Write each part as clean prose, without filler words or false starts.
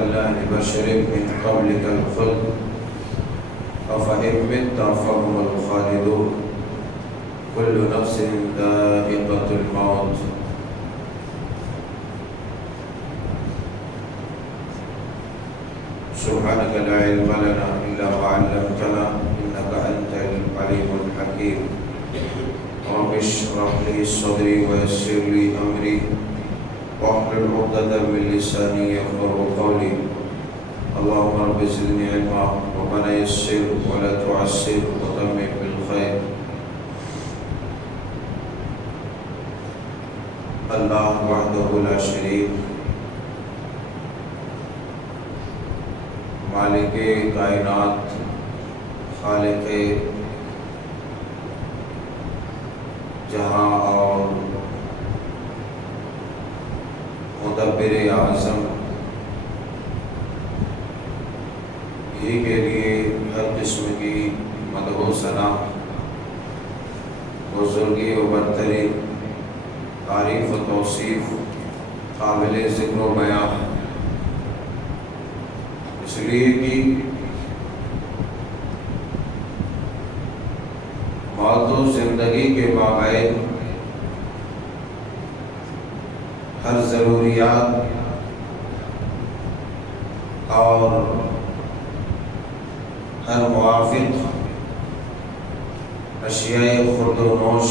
وجعلنا لبشر من قبلك الخلد أفإن مت فهم الخالدون كل نفس ذائقة الموت سبحانك لا علم لنا إلا ما علمتنا إنك أنت العليم الحكيم رب اشرح لي صدري ويسر لي أمري واحلل عقدة من لساني يفقهوا قولي اللهم رب زدني علما ربنا يسر ولا تعسر وتمم بالخير. اللہ وحدہ لا شریک مالک کائنات خالق جہاں اور مدبر اعظم ہی کے لیے ہر قسم کی مدح و ثنا بزرگی و برتری تعریف و توصیف قابل ذکر و بیان اس لیے کہ موت و زندگی کے مابین ہر ضروریات اور ہر موافق اشیاء خورد و نوش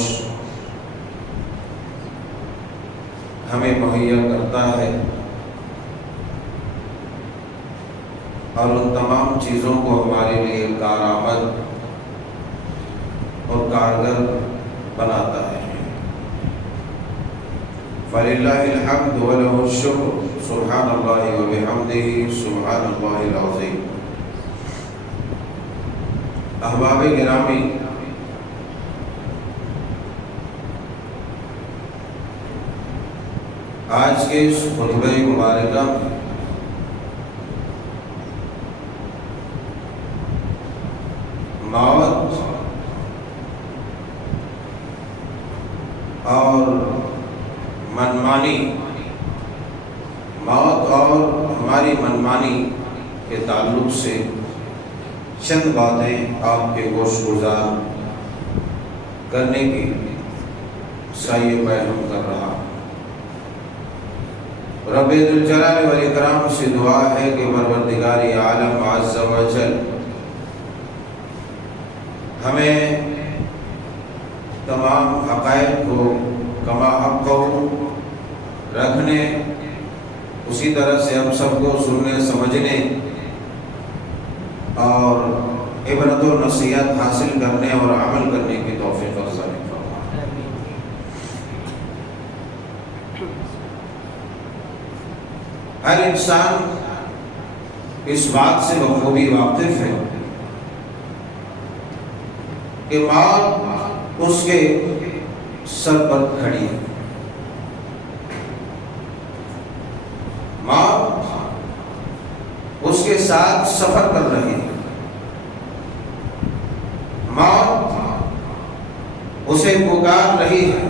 ہمیں مہیا کرتا ہے اور ان تمام چیزوں کو ہمارے لیے کارآمد اور کارگر بناتا ہے. فَلِلَّهِ الْحَمْدُ وَلَهُ الشُّكْرُ سُبْحَانَ اللَّهِ وَبِحَمْدِهِ سُبْحَانَ اللَّهِ الْعَظِيمِ. احباب گرامی، آج کے اس خطبہ مبارکہ میں موت اور منمانی، موت اور ہماری منمانی کے تعلق سے چند باتیں آپ کے گوش گزار کرنے کی سعی بیان کر رہا. رب ذوالجلال والاکرام سے دعا ہے کہ پروردگار عالم عز و جل ہمیں تمام حقائق کو کما حق رکھنے، اسی طرح سے ہم سب کو سننے سمجھنے اور عبرت و نصیحت حاصل کرنے اور عمل کرنے کی توفیق عطا فرمائے. ہر انسان اس بات سے بخوبی واقف ہے کہ موت اس کے سر پر کھڑی ہے. موت اس کے ساتھ سفر کر رہی ہے. موت اسے پکار رہی ہے.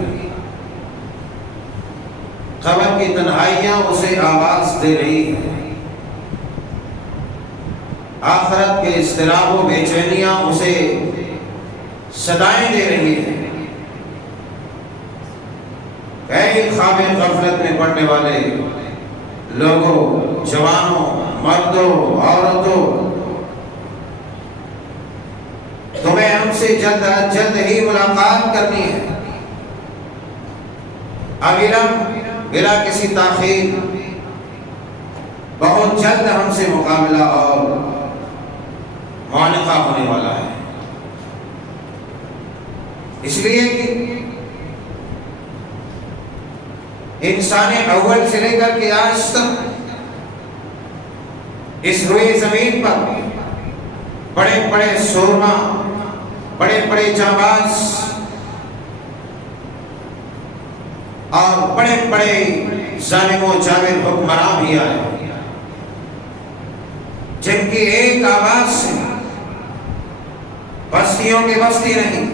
قبر کی تنہائیاں اسے آواز دے رہی ہیں. آخرت کے اضطراب و بے چینیاں اسے صدائیں دے رہی ہیں. اے خواب غفلت میں پڑنے والے لوگوں، جوانوں، مردوں، عورتوں، تمہیں ہم سے جلد از جلد ہی ملاقات کرنی ہے. اگرم بلا کسی تاخیر بہت جلد ہم سے مقابلہ اور معانقہ ہونے والا ہے. اس لیے کہ انسان اول سے لے کر کے آج تک اس روئے زمین پر بڑے بڑے سورما، بڑے بڑے جانباز اور بڑے بڑے ظالم و جابر حکمراں بھی آئے جن کی ایک آواز سے بستیوں کی بستی نہیں،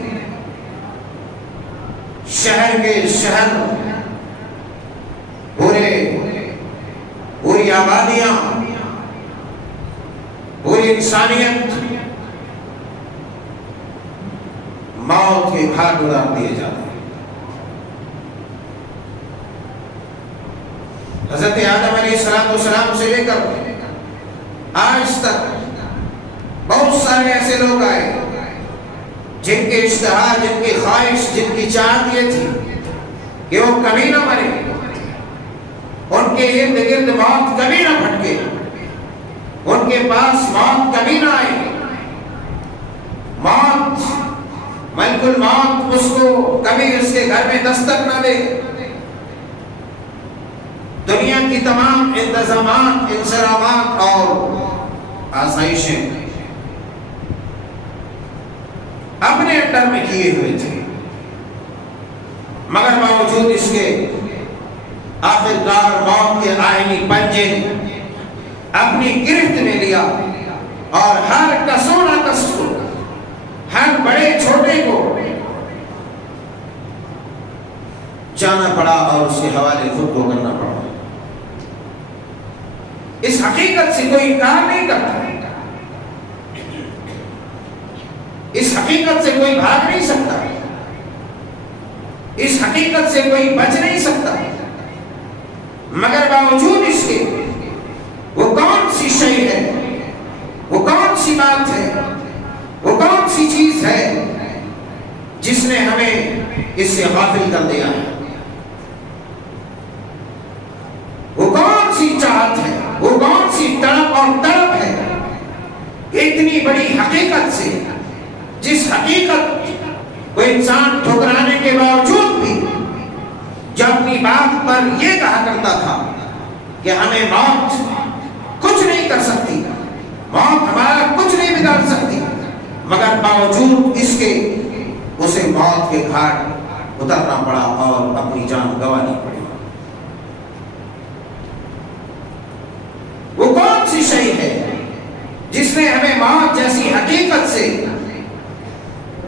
شہر کے شہر، پوری آبادیاں پوری انسانیت موت کے گھاٹ اتار دیے جاتے ہیں۔ حضرت آدم علیہ السلام سے لے کر آج تک بہت سارے ایسے لوگ آئے جن کے اشتہا، جن کی خواہش، جن کی چاہت یہ تھی کہ وہ کبھی نہ مرے، ان کے ارد گرد موت کبھی نہ بھٹکے، ان کے پاس موت کبھی نہ آئے، موت ملک الموت اس کو کبھی اس کے گھر میں دستک نہ دے۔ دنیا کی تمام انتظامات، انصرامات اور آسائشیں اپنے انڈر میں کیے ہوئے تھے، مگر باوجود اس کے آخرکار موت کے آئینی پنجے اپنی گرفت میں لیا اور ہر کسو نہ کسو، ہر بڑے چھوٹے کو جانا پڑا اور اس کے حوالے خود کو کرنا پڑا۔ اس حقیقت سے کوئی انکار نہیں کرتا، اس حقیقت سے کوئی بھاگ نہیں سکتا، اس حقیقت سے کوئی بچ نہیں سکتا، مگر باوجود اس کے وہ کون سی شے ہے، وہ کون سی بات ہے، وہ کون سی چیز ہے جس نے ہمیں اس سے غافل کر دیا ہے؟ وہ کون سی چاہت ہے، وہ کون سی تڑپ اور تڑپ ہے کہ اتنی بڑی حقیقت سے، جس حقیقت کو انسان ٹھکرانے کے باوجود بھی جو اپنی بات پر یہ کہا کرتا تھا کہ ہمیں موت کچھ نہیں کر سکتی، موت ہمارا کچھ نہیں بگاڑ سکتی، مگر باوجود اس کے اسے موت کے گھاٹ اترنا پڑا اور اپنی جان گنوانی پڑی۔ وہ کون سی شے ہے جس نے ہمیں موت جیسی حقیقت سے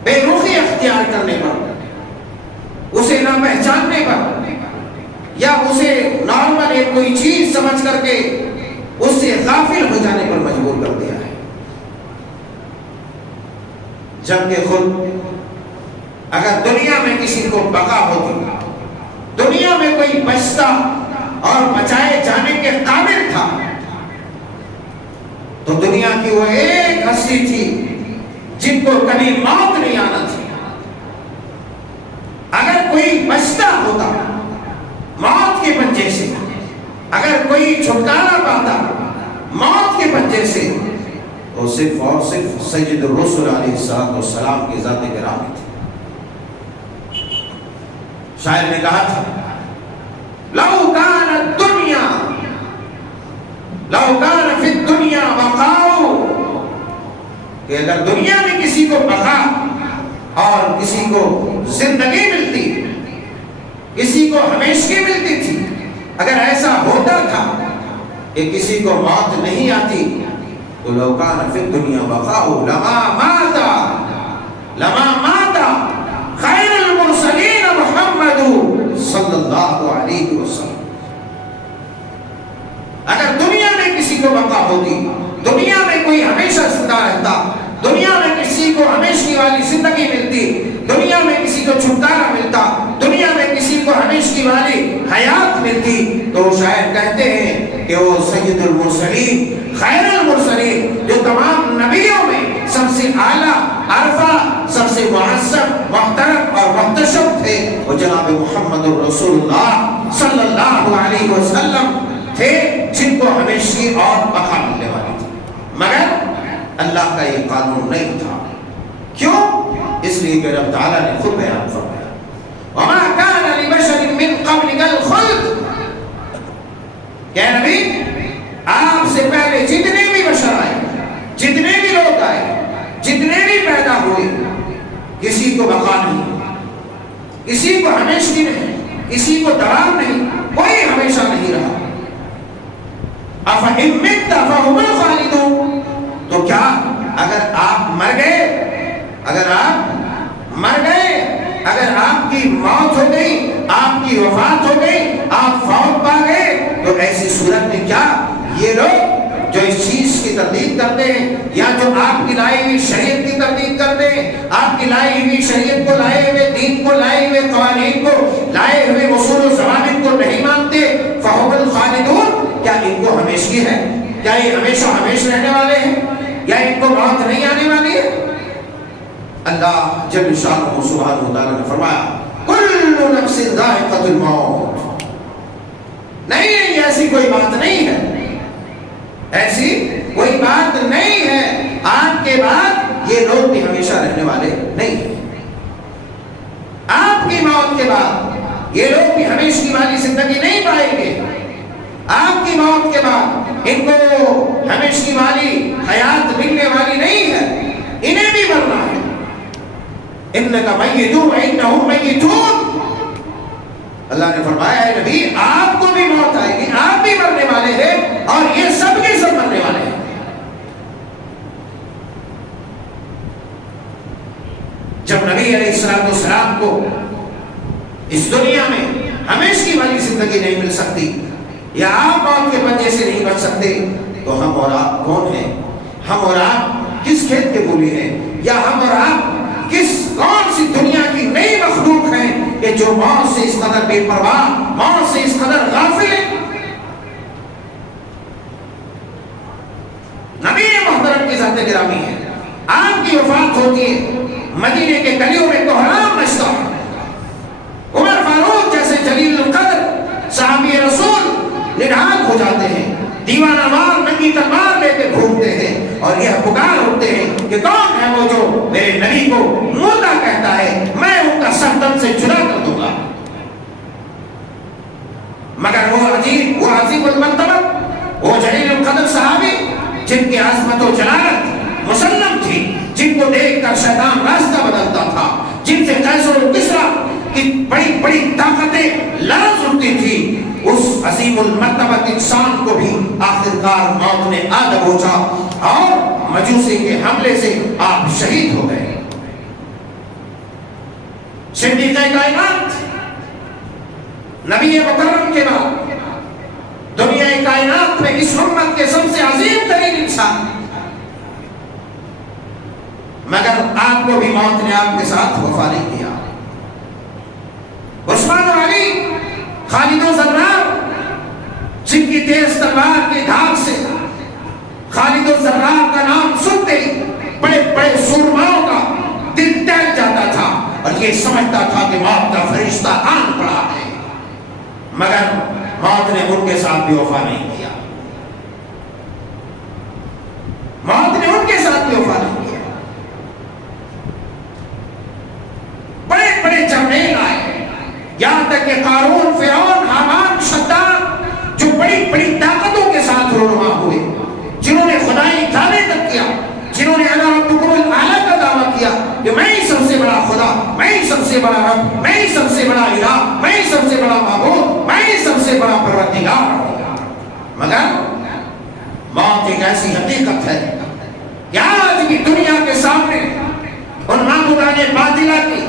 بے رخی اختیار کرنے پر، اسے نہ پہچاننے پر، یا اسے نارمل ایک کوئی چیز سمجھ کر کے اس سے غافل ہو جانے پر مجبور کر دیا ہے؟ جبکہ خود اگر دنیا میں کسی کو بقا ہوتی، دنیا میں کوئی بچتا اور بچائے جانے کے قابل تھا، تو دنیا کی وہ ایک ہستی تھی جن کو کبھی موت نہیں آنا تھی۔ اگر کوئی بچتا ہوتا موت کے پنجے سے، اگر کوئی چھٹکارا پاتا موت کے پنجے سے، تو صرف اور صرف سید الرسل علیہ السلام کی ذات گرامی تھی۔ شاعر نے کہا تھا لو کان الدنیا، لو کان فی الدنیا بقاؤ، کہ اگر دنیا میں کسی کو بقا اور کسی کو زندگی ملتی، کسی کو ہمیشگی ملتی تھی، اگر ایسا ہوتا تھا کہ کسی کو موت نہیں آتی، تو لو کان فی الدنیا بقاؤ لما مات خیر المرسلین محمد صلی اللہ علیہ وسلم۔ اگر دنیا میں کسی کو بقا ہوتی، دنیا میں کوئی ہمیشہ زندہ رہتا، دنیا میں کسی کو ہمیشگی والی زندگی ملتی، دنیا میں کسی کو چھٹکارا ملتا، دنیا میں کسی کو ہمیشگی والی حیات ملتی، تو شاعر کہتے ہیں کہ وہ سید المرسلین، خیر المرسلین، جو تمام نبیوں میں سب سے اعلیٰ، عرفہ، سب سے معظم، محترم اور محتشم تھے، وہ جناب محمد رسول اللہ صلی اللہ علیہ وسلم تھے، جن کو ہمیشگی اور بقا ملنے والی تھی۔ مگر اللہ کا یہ قانون نہیں تھا۔ کیوں؟ اس لیے کہ رب تعالیٰ نے خود بیان فرمایا وَمَا كَانَ لِبَشَرٍ مِّن قَبْلِكَ الْخُلْدُ، کہ نبی آپ سے پہلے جتنے بھی بشر آئے، جتنے بھی لوگ آئے، جتنے بھی پیدا ہوئے، کسی کو بقا نہیں، کسی کو ہمیشگی نہیں، کسی کو دوام نہیں، کوئی ہمیشہ نہیں رہا۔ أَفَإِن مِّتَّ فَهُمُ الْخَالِدُونَ، تو کیا اگر آپ مر گئے، اگر آپ مر گئے، اگر آپ کی موت ہو گئی، آپ کی وفات ہو گئی، آپ فوت پا گئے، تو ایسی صورت میں کیا یہ لوگ جو اس چیز کی تردید کرتے ہیں یا جو آپ کی لائی ہوئی شریعت کی تردید کرتے ہیں، آپ کی لائی ہوئی شریعت کو لائے ہوئے دین کو لائے ہوئے قوانین کو لائے ہوئے اصول و ضوابط کو نہیں مانتے، فَهُمُ الْخَالِدُونَ، کیا ان کو ہمیشگی ہے؟ کیا یہ ہمیشہ ہمیشہ رہنے والے ہیں؟ یا ان کو موت نہیں آنے والی ہے؟ اللہ جل شانہ سبحانہ وتعالی نے فرمایا کل نفس ذائقۃ الموت، نہیں ایسی کوئی بات نہیں ہے، ایسی کوئی بات نہیں ہے، آپ کے بعد یہ لوگ بھی ہمیشہ رہنے والے نہیں ہیں، آپ کی موت کے بعد یہ لوگ بھی ہمیشہ والی زندگی نہیں پائیں گے، آپ کی موت کے بعد ان کو ہمیشہ والی حیات ملنے والی نہیں ہے، انہیں بھی مرنا ہے، انک میت وانہم میتون، اللہ نے فرمایا ہے نبی آپ کو بھی موت آئے گی، آپ بھی مرنے والے ہیں اور یہ سب کے سب مرنے والے ہیں۔ جب نبی علیہ السلام کو اس دنیا میں ہمیشہ والی زندگی نہیں مل سکتی یا آپ موت کے پنجے سے نہیں بچ سکتے تو ہم اور آپ کون ہیں؟ ہم اور آپ کس کھیت کے مولی ہیں؟ یا ہم اور آپ کون سی دنیا کی نئی مخلوق ہیں کہ جو موت سے اس قدر بے پرواہ، موت سے اس قدر غافل ہے؟ نبی محترم کی ذات گرامی ہے، آپ کی وفات ہوتی ہے، مدینے کے گلیوں میں کوہرام مچتا ہے، عمر فاروق جیسے جلیل القدر صحابی رسول نڈھال ہو جاتے ہیں، دیوانہ وار ننگی تلوار لے کے گھومتے ہیں اور یہ پکار اٹھتے ہیں کہ کون ہے وہ جو میرے نبی کو مردہ کہتا ہے، میں ان کا سر تن سے جدا کر دوں گا۔ مگر وہ عظیم المرتبہ، وہ جلیل القدر صحابی جن کی عظمت و جلالت مسلم تھی، جن کو دیکھ کر شیطان راستہ بدلتا تھا، جن سے قیصر و کسریٰ کی بڑی بڑی طاقتیں لرز اٹھتی تھی، اس عظیم المرتبہ انسان کو بھی آخرکار موت نے آ دبوچا اور مجوسی کے حملے سے آپ شہید ہو گئے۔ صدیق کائنات، نبی مکرم کے بعد دنیا کائنات میں اس امت کے سب سے عظیم ترین انسان، مگر آپ کو بھی موت نے آپ کے ساتھ وفا نہیں کیا۔ عثمان و علی، خالد و زرار، جن کی تیز تلوار کی دھاک سے خالد و زرار کا نام سنتے ہی بڑے بڑے سورماؤں کا دل ٹہل جاتا تھا اور یہ سمجھتا تھا کہ موت کا فرشتہ آن پڑا ہے، مگر موت نے ان کے ساتھ بھی وفا نہیں کیا، موت نے ان کے ساتھ بھی وفا نہیں کیا۔ بڑے بڑے جرنیل آئے، یہاں تک کہ قارون، فرعون، حامان، شداد، جو بڑی بڑی طاقتوں کے ساتھ رونما ہوئے، جنہوں نے خدائی دعوے تک کیا، جنہوں نے انا ربکم الاعلی کا دعویٰ کیا کہ میں ہی سب سے بڑا خدا، میں ہی سب سے بڑا رب، میں ہی سب سے بڑا الہ، میں ہی سب سے بڑا معبود، میں ہی سب سے بڑا پروردگار ہوں، مگر موت ایک ایسی حقیقت ہے کہ آج بھی دنیا کے سامنے ان معبودان باطلہ کی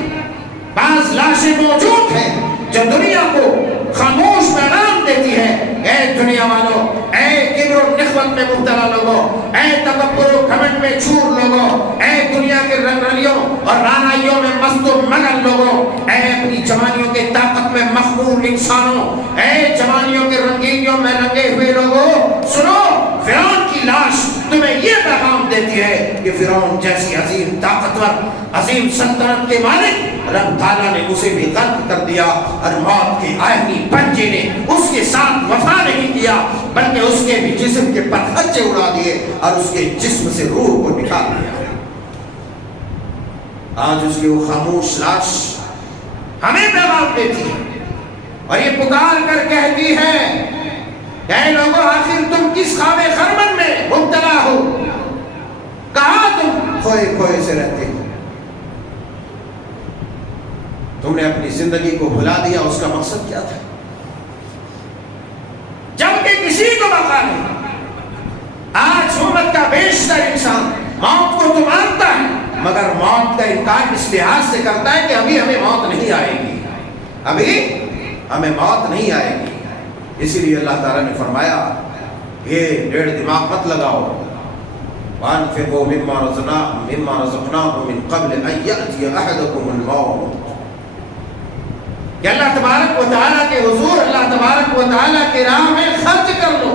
بعض لاشیں موجود ہیں جو دنیا کو خاموش پیغام دیتی ہے، اے دنیا والوں، اے کبر و نخوت میں مبتلا لوگوں، اے تکبر و گھمنڈ میں چور لوگوں، اے دنیا کے رنگ رلیوں اور رانائیوں میں مست و مگن لوگوں، اے اپنی جوانیوں کے طاقت میں مخمور انسانوں، اے جوانیوں کے رنگینیوں میں رنگے ہوئے لوگوں، سنو، فرعون کی لاش تمہیں یہ پیغام دیتی ہے کہ فرعون جیسی عظیم طاقتور، عظیم سلطنت کے مالک رب تعالیٰ نے اسے بھی غرق کر دیا اور موت کے آہنی پنجے نے اس کے ساتھ وفا نہیں کیا بلکہ اس کے بھی جسم کے پتھرچے اڑا دیے اور اس کے جسم سے روح کو نکال دیا۔ آج اس کی وہ خاموش لاش ہمیں پیغام دیتی ہے اور یہ پکار کر کہتی ہے کہ اے لوگوں، آخر تم کس خواب خرمن میں مبتلا ہو؟ کہاں تم کھوئے کھوئے سے رہتے ہو؟ تم نے اپنی زندگی کو بھلا دیا، اس کا مقصد کیا تھا؟ جبکہ کسی کو بقا نہیں۔ آج امت کا بیشتر انسان موت کو تو مانتا ہے مگر موت کا انکار اس لحاظ سے کرتا ہے کہ ابھی ہمیں موت نہیں آئے گی، ابھی ہمیں موت نہیں آئے گی۔ اسی لیے اللہ تعالیٰ نے فرمایا یہ ڈیڑھ دماغ مت لگاؤ. وانفقوا مما رزقناکم من قبل ان یأتی احدکم الموت. کہ اللہ تبارک و تعالیٰ کے حضور، اللہ تبارک و تعالیٰ کے راہ میں خرچ کر لو،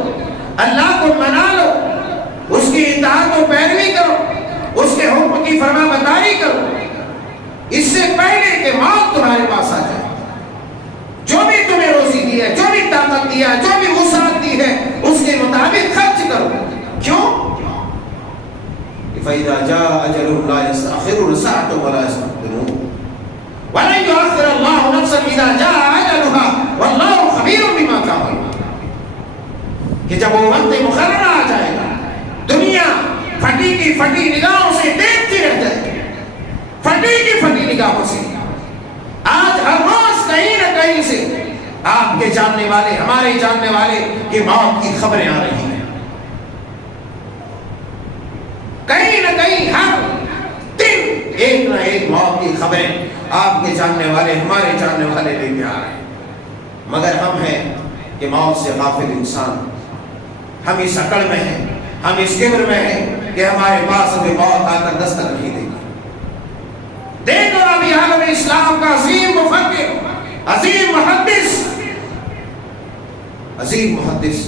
اللہ کو منا لو، اس کی اطاعت و پیروی کرو، اس کے حکم کی فرما برداری کرو، اس سے پہلے کہ موت تمہارے پاس آ جائے. جو بھی تمہیں روزی دی ہے، جو بھی طاقت دی ہے، جو بھی وسعت دی ہے، اس کے مطابق خرچ کرو. کیوں؟ فَإِذَا جَاءَ أَجَلُهُمْ لَا يَسْتَأْخِرُونَ سَاعَةً وَلَا يَسْتَقْدِمُونَ وَلَن يُؤَخِّرَ اللَّهُ نَفْسًا إِذَا جَاءَ أَجَلُهَا وَاللَّهُ خَبِيرٌ بِمَا تَعْمَلُونَ. کہ جب وہ وقت مقررہ آ جائے گا، دنیا پھٹی کی پھٹی نگاہوں سے دیکھتی رہ جائے گی، پھٹی کی پھٹی نگاہوں سے. آج ہر روز کہیں نہ کہیں سے آپ کے جاننے والے، ہمارے جاننے والے کی موت کی خبریں آ رہی ہیں. کہیں نہ کہیں ہر دن ایک نہ ایک موت کی خبریں آپ کے جاننے والے، ہمارے جاننے والے لے کے آ رہے ہیں. مگر ہم ہیں کہ موت سے غافل انسان. ہم اس اکڑ میں ہیں، ہم اس کبر میں ہیں کہ ہمارے پاس ابھی موت آ کر دستک نہیں دے گی. دیکھو ابھی عالم اسلام کا عظیم مفکر، عظیم محدث، عظیم محدث،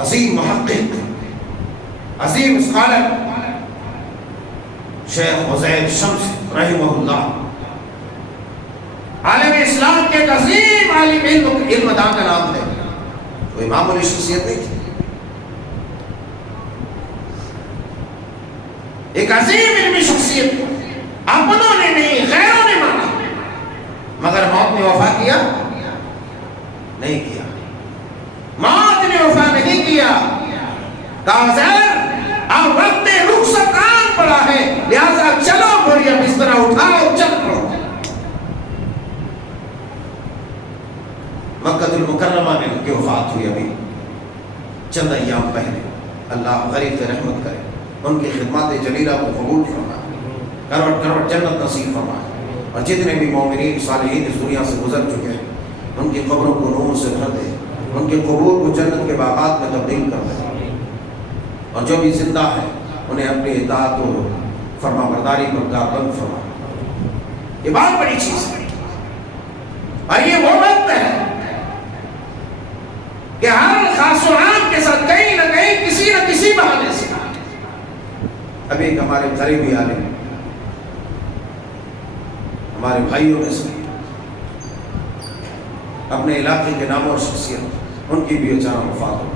عظیم محقق، عظیم اسکالر شیخ عزیر شمس رحمہ اللہ، عالم اسلام کے ایک عظیم عالم علم داں کا نام ہے. کوئی معمولی شخصیت نہیں تھی، ایک عظیم علمی شخصیت. اپنوں نے نہیں، غیروں نے مانا، مگر موت نے وفا کیا نہیں کیا. موت نے وفا نہیں کیا. کاظر اب وقت رخصت آن پڑا ہے، لہذا چلو بوریا بستر اٹھاؤ، چل پڑو. مکہ المکرمہ میں ان کی وفات ہوئی ابھی چند ایام پہلے. اللہ غریب رحمت کرے، ان کی خدمات جلیلہ کو قبول فرمائے، کروڑ کروڑ جنت نصیب فرمائے. اور جتنے بھی مومنین صالحین اس دنیا سے گزر چکے ہیں، ان کی قبروں کو نور سے بھر دے، ان کے قبور کو جنت کے باغات میں تبدیل کر دے. اور جو بھی زندہ ہے انہیں اپنی اطاعت و فرما برداری پر کاربند فرما. یہ بہت بڑی چیز ہے. اور یہ وہ وقت ہے کہ ہر خاص و عام کے ساتھ کہیں نہ کہیں کسی نہ کسی بہانے سے. ابھی ایک ہمارے قریبی عالم، ہمارے بھائیوں میں سے اپنے علاقے کے نام اور شخصیت، ان کی بھی اچانک وفات ہو.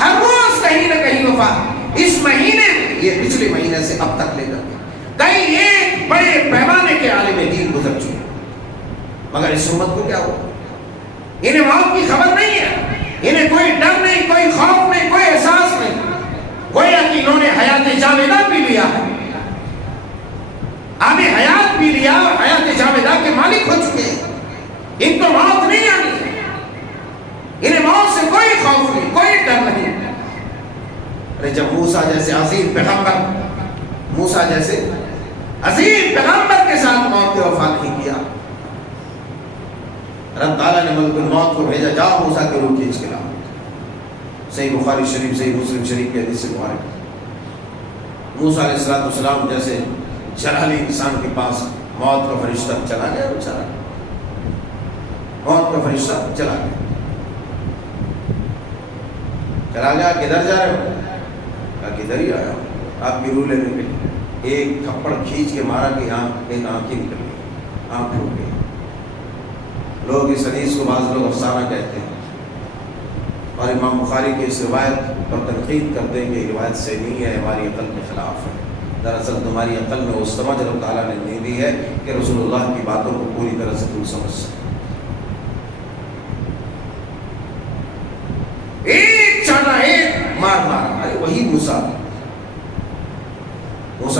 ہر روز کہیں نہ کہیں وفات. اس مہینے میں، یہ پچھلے مہینے سے اب تک لے کر کہیں ایک بڑے پیمانے کے عالم دین گزر چکے، مگر اس امت کو کیا ہوا؟ انہیں موت کی خبر نہیں ہے، انہیں کوئی ڈر نہیں، کوئی خوف نہیں، کوئی احساس نہیں. گویا کہ انہوں نے حیات جاویدہ بھی لیا ہے، آب حیات بھی لیا، حیات جاویدہ کے مالک ہو چکے ہیں. ان کو موت نہیں آنی ہے، انہیں موت سے کوئی خوف نہیں، کوئی ڈر نہیں. ارے جب موسیٰ جیسے عظیم پیغمبر، موسیٰ جیسے عظیم پیغمبر کے ساتھ موت کے وفا نہیں کیا، رب تعالیٰ نے ملک الموت کو بھیجا، جاؤ موسیٰ کے روح کھینچ کے لاؤ. صحیح بخاری شریف، صحیح مسلم شریف کے حدیث سے مبارک. موسیٰ علیہ السلام جیسے جلالی انسان کے پاس موت کا فرشتہ چلا گیا، وہ چلا گیا، موت کا فرشتہ چلا گیا. چلا گیا، کدھر جا رہے ہو؟ کہا کدھر ہی آیا ہوں، آپ کی روح لینے کے لیے. ایک تھپڑ کھینچ کے مارا کہ ایک آنکھ ہی نکل گئی، آنکھ ٹوٹ گئی. لوگ اس حدیث کو بعض لوگ افسانہ کہتے ہیں، اور امام بخاری کی اس روایت پر تنقید کرتے ہیں کہ یہ روایت صحیح نہیں ہے، ہماری عقل کے خلاف ہے. دراصل تمہاری عقل میں وہ سمجھ اللہ تعالیٰ نے نہیں دی ہے کہ رسول اللہ کی باتوں کو پوری طرح سے تم سمجھ سکے. ایک چانا ایک مار مارا، ارے وہی موسیٰ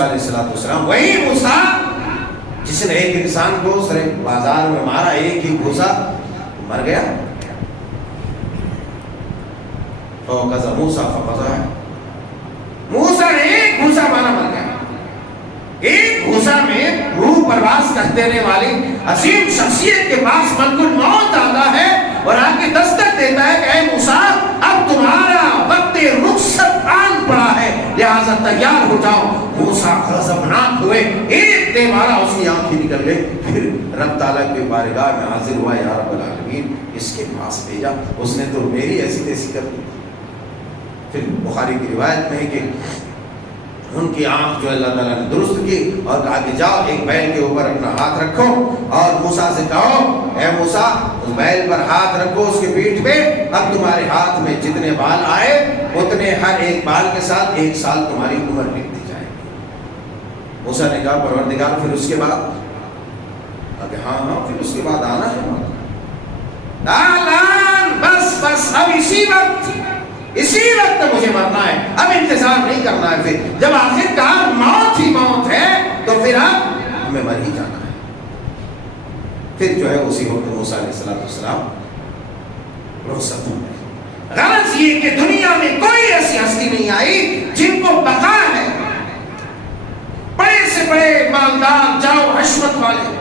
علیہ السلام، وہی موسیٰ جس نے ایک انسان کو سر بازار میں مارا، ایک ہی گھوسا، مر گیا. فَوَقَذَ مُوسَىٰ فَقَضَىٰ، موسیٰ نے ایک گھوسا مارا، مر گیا. ایک گھوسا میں روح پرواز کرتے رہنے والی عظیم شخصیت کے پاس ملک الموت آتا ہے اور آگے دستک دیتا ہے کہ اے موسیٰ اب تمہارا وقت رخصت آن پڑا ہے، لہذا تیار ہو جاؤ۔ موسیٰ غضبناک ہوئے، ایک دے مارا اس کی آنکھیں نکل گئی۔ پھر رب تعالیٰ کے بارگاہ میں حاضر ہوا، یا رب العالمین اس کے پاس بھیجا، اس نے تو میری ایسی تیسی کر دی۔ پھر بخاری کی روایت میں ہے کہ ان کی آنکھ جو اللہ تعالیٰ نے درست کی اور کہا کہ جاؤ ایک بیل کے اوپر اپنا ہاتھ رکھو اور موسیٰ سے کہو اے موسیٰ اس بیل پر ہاتھ رکھو اس کے پیٹھ پہ، اب تمہارے ہاتھ میں جتنے بال آئے اتنے ہر ایک بال کے ساتھ 1 سال تمہاری عمر لکھ دی جائے گی۔ موسیٰ نے کہا پروردگار پھر اس کے بعد؟ کہ ہاں پھر اس کے بعد آنا ہے بس اب اسی وقت مجھے مرنا ہے، اب انتظار نہیں کرنا ہے۔ پھر جب آخر کار موت ہی موت ہے تو پھر اب ہمیں مر ہی جانا ہے۔ پھر جو ہے اسی وقت موسیٰ علیہ السلام رخصت ہو گئے۔ غرض یہ کہ دنیا میں کوئی ایسی ہستی نہیں آئی جن کو بقا ہے، بڑے سے بڑے مالدار جاؤ حشمت والے،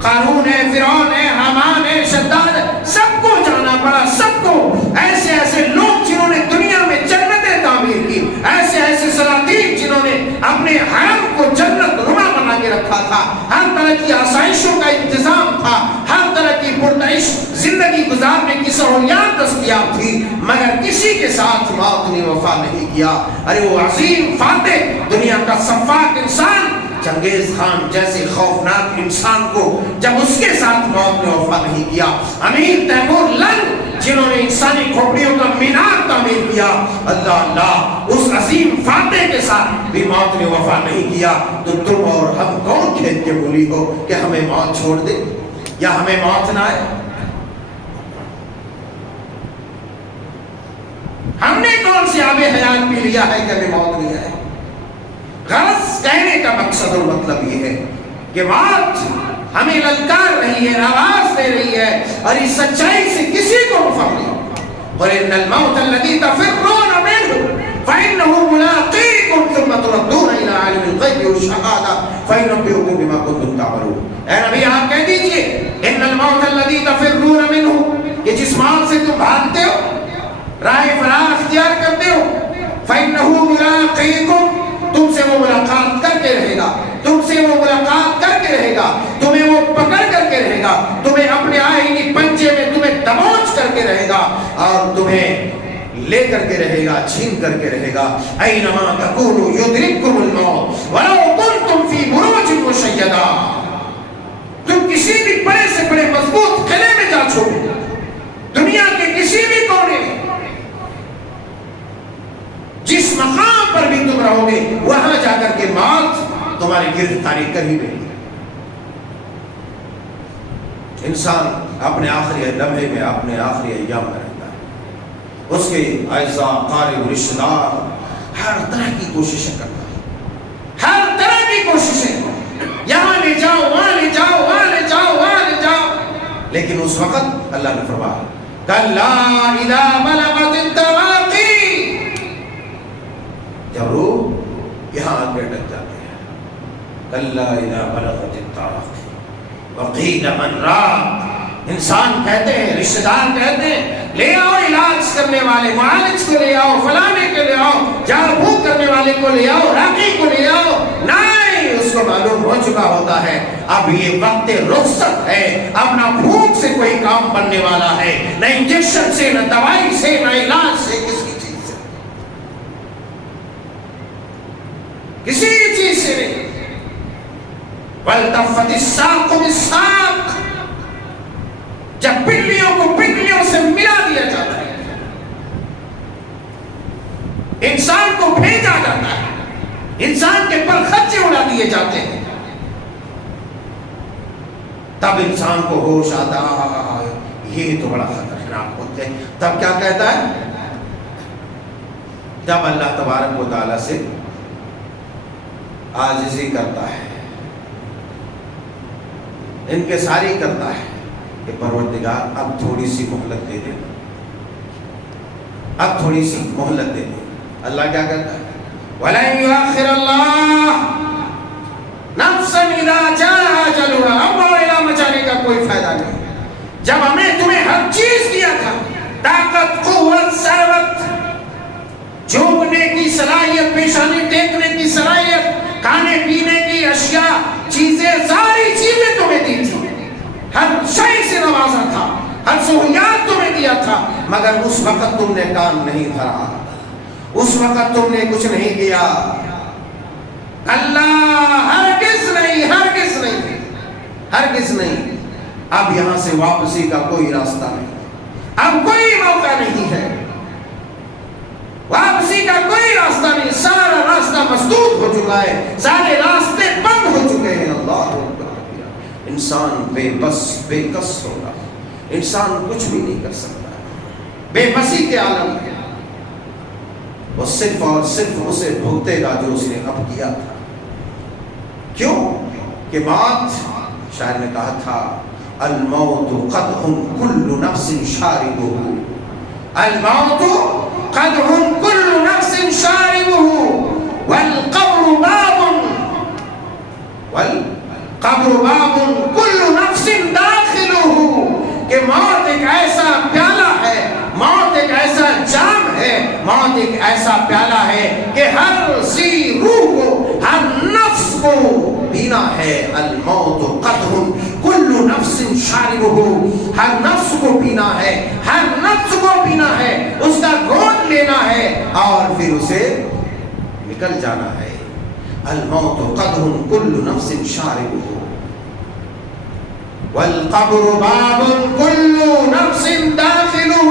قارون ہے، فرعون ہے، حامان ہے، شداد ہے، سب کو جانا پڑا، سب کو۔ ایسے ایسے لوگ جنہوں نے دنیا میں جنتیں تعمیر کی، ایسے ایسے سلاطین جنہوں نے اپنے حرم کو جنت نما بنا کے رکھا تھا، ہر طرح کی آسائشوں کا انتظام تھا، ہر طرح کی پرتعیش زندگی گزارنے کی سہولیات دستیاب تھی، مگر کسی کے ساتھ موت نے وفا نہیں کیا۔ ارے وہ عظیم فاتح، دنیا کا سفاک انسان چنگیز خان جیسے خوفناک انسان کو جب اس کے ساتھ موت نے وفا نہیں کیا، امیر تیمور لنگ جنہوں نے انسانی کھوپڑیوں کا مینار تعمیر کیا، اللہ اس عظیم فاتح کے ساتھ بھی موت نے وفا نہیں کیا، تو تم اور ہم کون کھیت کے مولی ہو کہ ہمیں موت چھوڑ دے یا ہمیں موت نہ آئے؟ ہم نے کون سی آب حیات پی لیا ہے کہ ہمیں موت نہیں آئے؟ غرض کہنے کا مقصد اور مطلب یہ ہے کہ موت ہمیں للکار رہی ہے، آواز دے رہی ہے، اور اس سچائی سے کسی کو مفر نہیں۔ وَإِنَّ الْمَوْتَ الَّذِي تَفِرُّونَ مِنْهُ فَإِنَّهُ مُلَاقِيكُمْ ثُمَّ تُرَدُّونَ إِلَىٰ عَالِمِ الْغَيْبِ وَالشَّهَادَةِ فَيُنَبِّئُكُم بِمَا كُنتُمْ تَعْمَلُونَ۔ اے نبی آپ کہہ دیجئے إِنَّ الْمَوْتَ الَّذِي تَفِرُّونَ مِنْهُ، کہ جس موت سے تم بھاگتے ہو، راہ فرار اختیار کرتے ہو، فَإِنَّهُ مُلَاقِيكُمْ، تم سے وہ ملاقات کر کے رہے گا، تم سے وہ ملاقات کر کے رہے گا، تمہیں وہ پکڑ کر کے رہے گا، تمہیں اپنے آئینی پنجے میں تمہیں دبوچ کر کے رہے گا، اور تمہیں لے کر کے رہے گا، چھین کر کے رہے گا۔ اینما تکونوا یدرککم الموت ولو کنتم فی بروج مشیدہ، تم کسی بھی بڑے سے بڑے مضبوط قلعے میں جا چھوڑو، دنیا کے کسی بھی کونے میں، جس مقام پر بھی تم رہو گے وہاں جا کر کے موت تمہاری گرفتاری کر ہی رہی ہے۔ انسان اپنے آخری لمحے میں، اپنے آخری ایام میں رہتا ہے، اس کے اعزاء، قارب، رشتہ دار ہر طرح کی کوششیں کرتا ہے، ہر طرح کی کوششیں، یہاں لے جاؤ، وہاں لے جاؤ، وہاں لے جاؤ، وہاں لے جاؤ، لیکن اس وقت اللہ نے فرمایا کَلَّا إِذَا بَلَغَتِ التَّرَاقِي، جب روح یہاں آگے اٹک جاتے ہیں، کَلَّا إِذَا بَلَغَتِ التَّرَاقِي وَقِيلَ مَنْ رَاقٍ، انسان کہتے ہیں، رشتہ دار کہتے ہیں لے آؤ علاج کرنے والے، معالج کو لے آؤ، فلانے کے لے آؤ، جھاڑ پھونک کرنے والے کو لے آؤ، راقی کو لے آؤ، نہیں، اس کو معلوم ہو چکا ہوتا ہے اب یہ وقت رخصت ہے، اب نہ پھونک سے کوئی کام بننے والا ہے، نہ انجیکشن سے، نہ دوائی سے، نہ علاج سے، کسی چیز سے نہیں۔ وَالْتَفَّتِ السَّاقُ بِالسَّاقِ، جب پنڈلیوں کو پنڈلیوں سے ملا دیا جاتا ہے، انسان کو بھیجا جاتا ہے، انسان کے پر خرچے اڑا دیے جاتے ہیں، تب انسان کو ہوش آتا ہے یہ تو بڑا خطرناک وقت ہے۔ تب کیا کہتا ہے؟ جب اللہ تبارک و تعالیٰ سے عاجزی کرتا ہے، انکساری کرتا ہے کہ پروردگار اب تھوڑی سی مہلت دے دے، اب تھوڑی سی مہلت دے دے۔ اللہ کیا کہتا ہے؟ وَلَن يُؤَخِّرَ اللَّهُ نَفْسًا إِذَا جَاءَ أَجَلُهَا، اب موعدہ مچانے کا کوئی فائدہ نہیں، جب ہمیں ہر سہولیات تمہیں دیا تھا، مگر اس وقت تم نے کان نہیں دھرا، اس وقت تم نے کچھ نہیں کیا۔ اللہ ہرگز نہیں، ہرگز نہیں، ہرگز نہیں۔ اب یہاں سے واپسی کا کوئی راستہ نہیں، اب کوئی موقع نہیں ہے، واپسی کا کوئی راستہ نہیں، سارا راستہ مسدود ہو چکا ہے، سارے راستے بند ہو چکے ہیں۔ اللہ اکبر۔ انسان بے بس بے کس ہوگا، انسان کچھ بھی نہیں کر سکتا، بے بسی کے عالم میں وہ صرف اور صرف اسے بھگتے گا جو اس نے اب کیا تھا۔ کیوں کہ بات شاعر نے کہا تھا الموت قدح کل نفس شاربہ، الموت قدح کل نفس شاربہ والقبر باب، والقبر باب کل نفس داخلہ، کہ موت ایک ایسا پیالہ ہے، موت ایک ایسا جام ہے، موت ایک ایسا پیالہ ہے کہ ہر ذی روح کو، ہر نفس کو پینا ہے۔ الموت قدح کل نفس شاربہ، ہر نفس کو پینا ہے، ہر نفس کو پینا ہے، اس کا گھونٹ لینا ہے اور پھر اسے نکل جانا ہے۔ الموت قدح کل نفس شاربہ والقبر باب کل نفس داخلہ،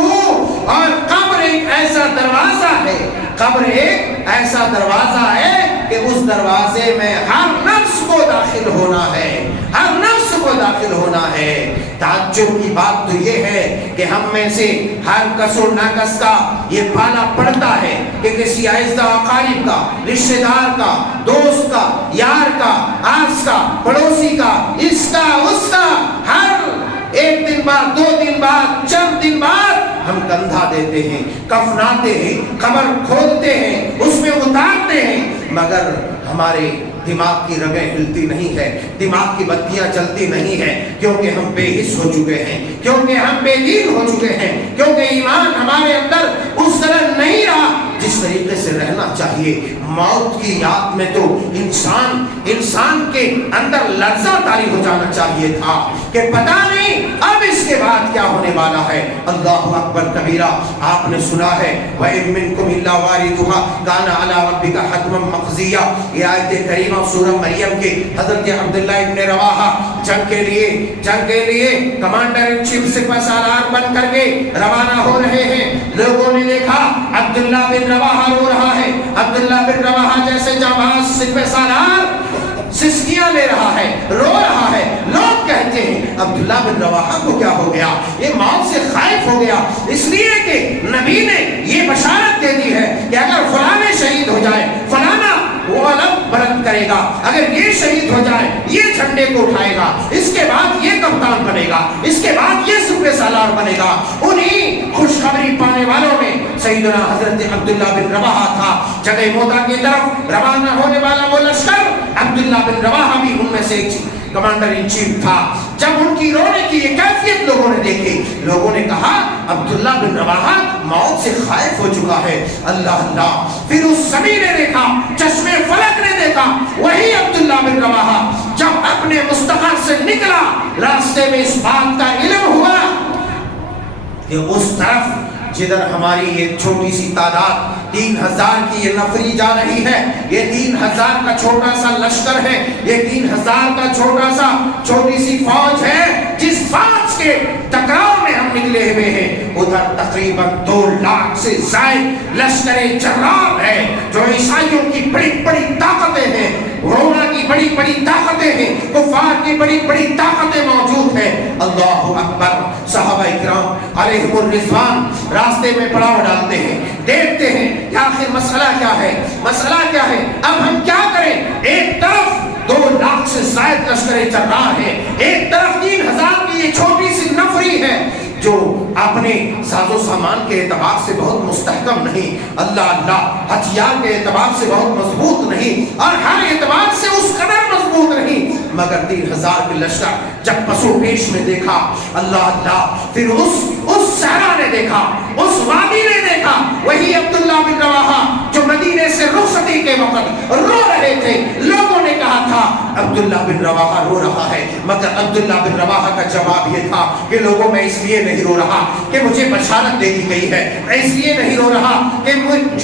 اور قبر ایک ایسا دروازہ ہے، قبر ایک ایسا دروازہ ہے کہ اس دروازے میں ہر نفس کو داخل ہونا ہے، ہر نفس کو داخل ہونا ہے۔ تعجب کی بات تو یہ ہے کہ ہم میں سے ہر کس و ناکس کا یہ پالا پڑتا ہے کہ کسی آہستہ اقارب کا، رشتہ دار کا، دوست کا، یار کا، آس کا، پڑوسی کا، اس کا اس کا، ہر ایک دن بعد، 2 دن بعد، چند دن بعد ہم کندھا دیتے ہیں، کفناتے ہیں، قبر کھودتے ہیں، اس میں اتارتے ہیں، مگر ہمارے دماغ کی رگیں ہلتی نہیں ہے، دماغ کی بتیاں چلتی نہیں ہے، کیونکہ ہم بے حس ہو چکے ہیں، کیونکہ ہم بے دین ہو چکے ہیں، کیونکہ ایمان ہمارے اندر اس طرح نہیں رہا جس طریقے سے رہنا چاہیے۔ موت کی یاد میں تو انسان کے اندر لرزہ طاری ہو جانا چاہیے تھا کہ پتہ نہیں اب اس کے بعد کیا ہونے والا ہے۔ اللہ اکبر کبیرہ۔ آپ نے سنا ہے وَإِن مِّنكُمْ إِلَّا وَارِدُهَا كَانَ عَلَىٰ رَبِّكَ حَتْمًا مَّقْضِيًّا۔ یہ آیت کریمہ سورہ مریم کے حضرت عبداللہ ابن رواحہ جنگ کے لیے کمانڈر ان چیف سپہ سالار بن کر کے روانہ ہو رہے ہیں۔ لوگوں نے دیکھا عبداللہ بن رواحہ رو رہا ہے، عبداللہ بن رواحہ جیسے جانباز سپہ سالار سسکیاں لے رہا ہے، رو رہا ہے۔ لوگ کہتے ہیں عبداللہ بن رواحہ کو کیا ہو گیا، یہ موت سے خائف ہو گیا، اس لیے کہ نبی نے یہ بشارت دے دی ہے کہ اگر فلاں شہید ہو جائے، فلانا وہ علم بلند کرے گا، اگر یہ شہید ہو جائے یہ جھنڈے کو اٹھائے گا، اس کے بعد یہ کپتان بنے گا، اس کے بعد یہ سپہ سالار بنے گا۔ انہی خوشخبری پانے والوں میں سیدنا حضرت عبداللہ بن رواحہ تھا۔ جگہ موتا کی طرف روانہ ہونے والا وہ لشکر عبداللہ بن رواحہ بھی ان میں سے ایک کمانڈر ان چیف تھا۔ جب ان کی رونے کی یہ کیفیت لوگوں نے دیکھی، لوگوں نے کہا عبداللہ بن رواحہ موت سے خائف ہو چکا ہے۔ اللہ اللہ۔ پھر اس سبھی نے دیکھا، چشمے فلک نے دیکھا، وہی عبداللہ بن رواحہ جب اپنے مستقر سے نکلا، راستے میں اس بات کا علم ہوا کہ اس طرف جدھر ہماری یہ چھوٹی سی تعداد 3000 کی یہ نفری جا رہی ہے، یہ 3000 کا چھوٹا سا لشکر ہے، یہ 3000 کا چھوٹی سی فوج ہے، جس فوج کے ٹکراؤ میں ہم نکلے ہوئے ہیں، ادھر تقریباً 2 لاکھ سے زائد لشکر جرار ہے، جو عیسائیوں کی بڑی بڑی طاقتیں ہیں، روما کی بڑی بڑی طاقتیں ہیں، کفار کی بڑی بڑی طاقتیں موجود ہیں۔ اللہ اکبر۔ صحابہ اکرام علیہم الرضوان راستے میں پڑاؤ ڈالتے ہیں، دیکھتے ہیں کہ آخر مسئلہ کیا ہے، مسئلہ کیا ہے، اب ہم کیا کریں۔ ایک طرف 2 لاکھ سے زائد لشکر جرار ہے، ایک طرف 3000 کی یہ چھوٹی سی نفری ہے جو اپنے ساز و سامان کے اعتبار سے بہت مستحکم نہیں، اللہ اللہ، ہتھیار کے اعتبار سے بہت مضبوط نہیں، اور ہر اعتبار سے اس قدر مضبوط نہیں، مگر 3000 کے لشکر جب پسو پیش میں دیکھا، اللہ اللہ، پھر اس صحرا نے دیکھا، اس وادی نے دیکھا، وہی عبداللہ بن رواحہ جو مدینے سے رخصتی کے وقت رو رہے تھے۔ لوگوں نے کہا تھا عبداللہ بن رواحہ رو رہا ہے، مگر عبداللہ بن رواحہ کا جواب یہ تھا کہ لوگوں میں اس لیے نہیں رو رہا کہ مجھے بشارت دے دی گئی ہے، میں اس لیے نہیں رو رہا کہ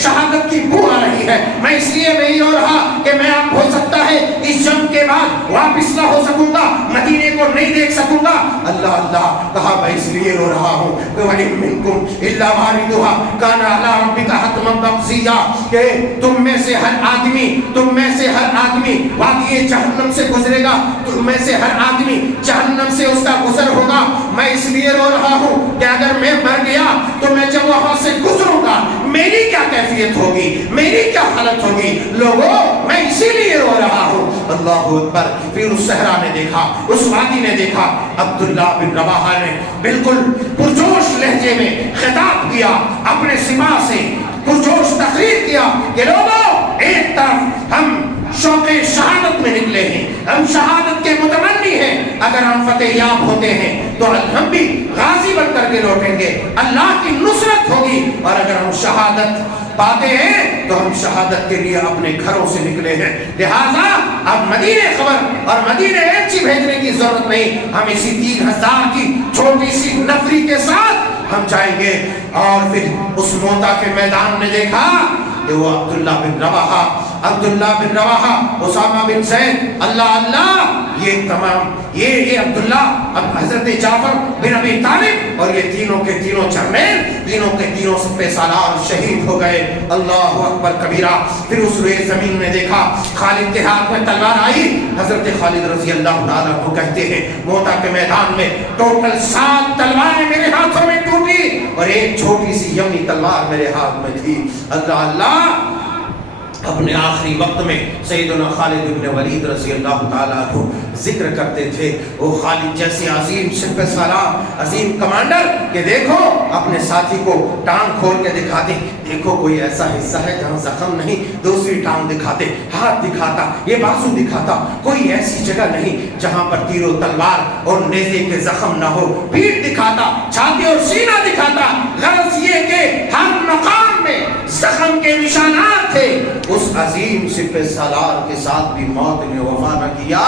شہادت کی بو آ رہی ہے، میں اس لیے نہیں رو رہا کہ میں آپ ہو سکتا ہے اس جنگ کے بعد واپس نہ ہو سکوں گا، مدینے کو نہیں دیکھ سکوں گا۔ اللہ اللہ کہا میں اس لیے رو رہا ہوں کہ وَإِن مِّنكُمْ إِلَّا وَارِدُهَا كَانَ عَلَىٰ رَبِّكَ حَتْمًا مَّقْضِيًّا، کہ تم میں سے ہر آدمی وادی جہنم سے گزرے گا، تم میں سے ہر آدمی جہنم سے اس کا گزر ہوگا۔ میں اس لیے رو رہا ہوں کہ اگر میں مر گیا تو میں جب وہاں سے گزروں گا میری کیا کیفیت ہوگی، میری کیا حالت ہوگی۔ لوگوں میں اسی لیے رو رہا ہوں۔ اللہ اکبر۔ پھر اس صحرا نے دیکھا، اس وادی نے دیکھا، عبداللہ بن رواحہ نے بالکل پرجوش لہجے میں خطاب کیا، اپنے سپاہ سے پرجوش تقریر کیا کہ لوگوں ایک طرف ہم شوق شہادت میں نکلے ہیں، ہم شہادت کے متمنی ہیں، اگر ہم فتح یاب ہوتے ہیں تو ہم بھی غازی بن کر کے لوٹیں گے، اللہ کی نصرت ہوگی، اور اگر ہم شہادت پاتے ہیں تو ہم شہادت کے لیے اپنے گھروں سے نکلے ہیں، لہذا اب مدینے خبر اور مدینے ایچی بھیجنے کی ضرورت نہیں، ہم اسی 3000 کی چھوٹی سی نفری کے ساتھ ہم جائیں گے۔ اور پھر اس موتا کے میدان نے دیکھا کہ وہ عبداللہ بن رواحہ، اسامہ بن زید، اللہ یہ تمام یہ عبداللہ، اب حضرت جعفر بن ابی طالب، اور یہ تینوں کے تینوں جرنیل، تینوں کے تینوں سپہ سالار شہید ہو گئے۔ اللہ اکبر کبیرہ۔ پھر اس روئے زمین نے دیکھا خالد کے ہاتھ میں تلوار آئی، حضرت خالد رضی اللہ تعالیٰ کو کہتے ہیں موتا کے میدان میں ٹوٹل 7 تلواریں میرے ہاتھوں میں ٹوٹی اور ایک چھوٹی سی یمنی تلوار میرے ہاتھ میں تھی۔ اللہ اپنے آخری وقت میں سیدنا خالد بن ولید رضی اللہ تعالیٰ عنہ ذکر کرتے تھے، وہ خالد جیسے عظیم سپہ سالار، عظیم کمانڈر کہ دیکھو اپنے ساتھی کو ٹانگ کھول کے دکھاتے، دیکھو کوئی ایسا حصہ ہے جہاں زخم نہیں، دوسری ٹانگ دکھاتے، ہاتھ دکھاتا، یہ بازو دکھاتا، کوئی ایسی جگہ نہیں جہاں پر تیر و تلوار اور نیزے کے زخم نہ ہو، پیٹھ دکھاتا، چھاتی اور سینہ دکھاتا، غرض یہ کہ ہر مقام میں زخم کے نشانات تھے۔ اس عظیم سپہ سالار کے ساتھ بھی موت نے وفا نہ کیا،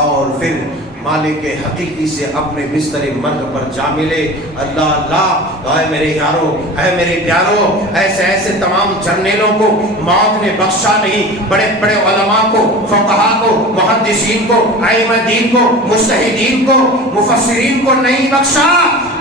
اور پھر مالک حقیقی سے اپنے بستر مرگ پر جا ملے۔ اللہ اے میرے یارو، اے میرے پیارو، ایسے تمام جرنیلوں کو موت نے بخشا نہیں، بڑے بڑے علماء کو، فقہاء کو، محدثین کو، ائمہ دین کو، مجتہدین کو، مفسرین کو نہیں بخشا،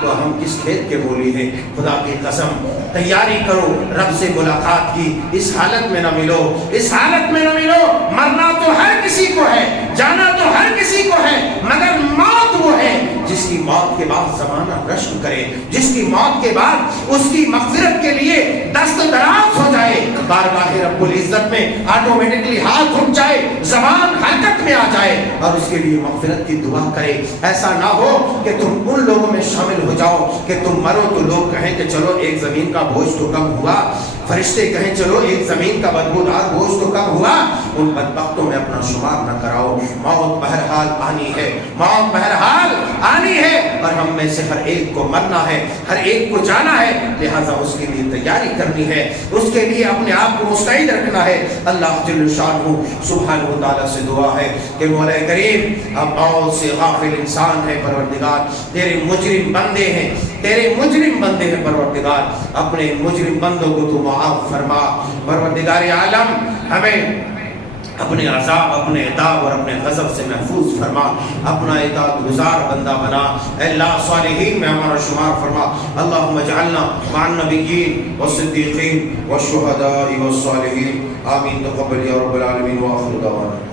تو ہم کس کھیت کے مولی ہیں؟ خدا کی قسم تیاری کرو رب سے ملاقات کی، اس حالت میں نہ ملو، اس حالت میں نہ ملو۔ مرنا تو ہر کسی کو ہے، جانا تو ہر کسی کو ہے، مگر موت وہ ہے جس کی موت کے بعد زمانہ رشک کرے، جس کی موت کے بعد اس کی مغفرت کے لیے دست دراز ہو جائے، بارگاہ رب العزت میں آٹومیٹکلی ہاتھ اٹھ جائے، زبان حرکت میں آ جائے اور اس کے لیے مغفرت کی دعا کرے۔ ایسا نہ ہو کہ تم ان لوگوں میں شامل ہو جاؤ کہ تم مرو تو لوگ کہیں کہ چلو ایک زمین کا بوجھ تو کم ہوا، فرشتے کہیں چلو ایک زمین کا بدبودار بوجھ تو کم ہوا، ان بدبختوں میں اپنا شمار نہ کراؤ۔ موت بہرحال آنی ہے، موت بہرحال آنی ہے، اور ہم میں سے ہر ایک کو مرنا ہے، ہر ایک کو جانا ہے، لہٰذا اس کے لیے تیاری کرنی ہے، اس کے لیے اپنے آپ کو مستعد رکھنا ہے۔ اللہ جل شانہ سبحانہ و تعالیٰ سے دعا ہے کہ مولا کریم اب موت سے غافل انسان ہے پروردگار، تیرے مجرم بندے ہیں، تیرے مجرم بندے ہیں پروردگار، اپنے مجرم بندوں کو تو معاف فرما۔ پروردگار عالم ہمیں اپنے عذاب، اپنے عتاب اور اپنے غضب سے محفوظ فرما، اپنا اطاعت گزار بندہ بنا، اے اللہ صالحین میں ہمارا شمار فرما۔ اللہم اجعلنا مع النبیین والصدیقین والشہداء والصالحین، آمین۔ تقبل یا رب العالمین، وآخر دعوانا۔